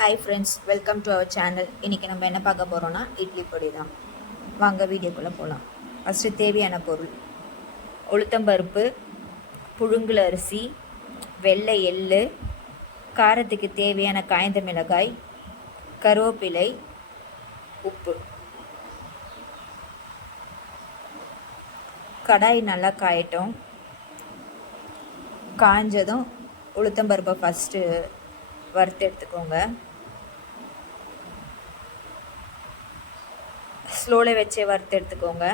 Hi friends, welcome to our channel. இன்றைக்கி நம்ம என்ன பார்க்க போகிறோன்னா இட்லி பொடி தான். வாங்க வீடியோக்குள்ளே போகலாம். ஃபஸ்ட்டு தேவையான பொருள்: உளுத்தம்பருப்பு, புழுங்கல் அரிசி, வெள்ளை எள்ளு, காரத்துக்கு தேவையான காய்ந்த மிளகாய், கருவேப்பிலை, உப்பு. கடாய் நல்லா காயட்டும். காய்ஞ்சதும் உளுத்தம்பருப்பை ஃபஸ்ட்டு வறுத்து எடுத்துக்கோங்க. ஸ்லோவில் வச்சே வறுத்து எடுத்துக்கோங்க.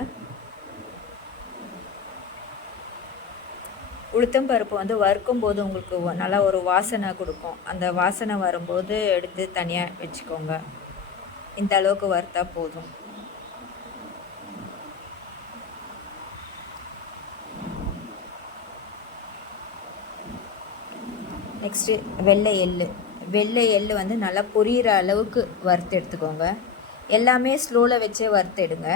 உளுத்தம்பருப்பு வறுக்கும் போது உங்களுக்கு நல்லா ஒரு வாசனை கொடுக்கும். அந்த வாசனை வரும்போது எடுத்து தனியாக வச்சுக்கோங்க. இந்த அளவுக்கு வறுத்தா போதும். நெக்ஸ்ட்டு வெள்ளை எள்ளு நல்லா பொரியிற அளவுக்கு வறுத்து எடுத்துக்கோங்க. எல்லாமே ஸ்லோவில் வச்சே வறுத்து எடுங்க.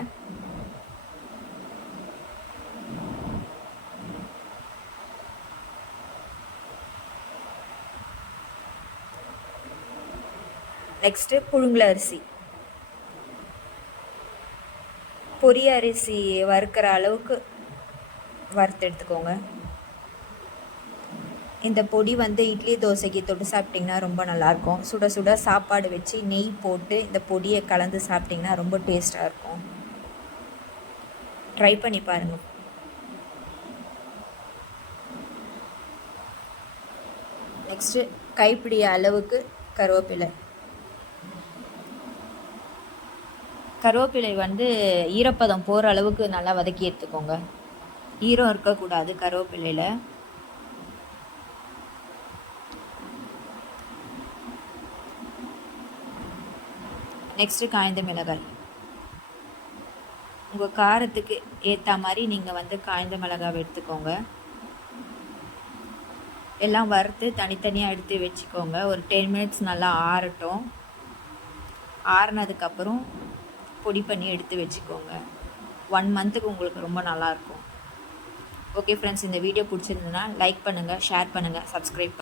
நெக்ஸ்ட்டு புழுங்கல் அரிசி. பொரி அரிசி வறுக்கிற அளவுக்கு வறுத்து எடுத்துக்கோங்க. இந்த பொடி இட்லி தோசைக்கு தொட்டு சாப்பிட்டிங்கன்னா ரொம்ப நல்லாயிருக்கும். சுட சுட சாப்பாடு வச்சு நெய் போட்டு இந்த பொடியை கலந்து சாப்பிட்டிங்கன்னா ரொம்ப டேஸ்ட்டாக இருக்கும். ட்ரை பண்ணி பாருங்கள். நெக்ஸ்ட்டு கைப்பிடி அளவுக்கு கருவேப்பிலை ஈரப்பதம் போகிற அளவுக்கு நல்லா வதக்கி எடுத்துக்கோங்க. ஈரம் இருக்கக்கூடாது கருவேப்பிலையில். நெக்ஸ்ட்டு காய்ந்த மிளகாய். உங்கள் காரத்துக்கு ஏற்ற மாதிரி நீங்கள் காய்ந்த மிளகாய் எடுத்துக்கோங்க. எல்லாம் வறுத்து தனித்தனியாக எடுத்து வச்சுக்கோங்க. ஒரு 10 மினிட்ஸ் நல்லா ஆறட்டும். ஆறுனதுக்கப்புறம் பொடி பண்ணி எடுத்து வச்சுக்கோங்க. 1 மந்த்துக்கு உங்களுக்கு ரொம்ப நல்லாயிருக்கும். ஓகே ஃப்ரெண்ட்ஸ், இந்த வீடியோ பிடிச்சிருந்ததுன்னா லைக் பண்ணுங்கள், ஷேர் பண்ணுங்கள், சப்ஸ்கிரைப்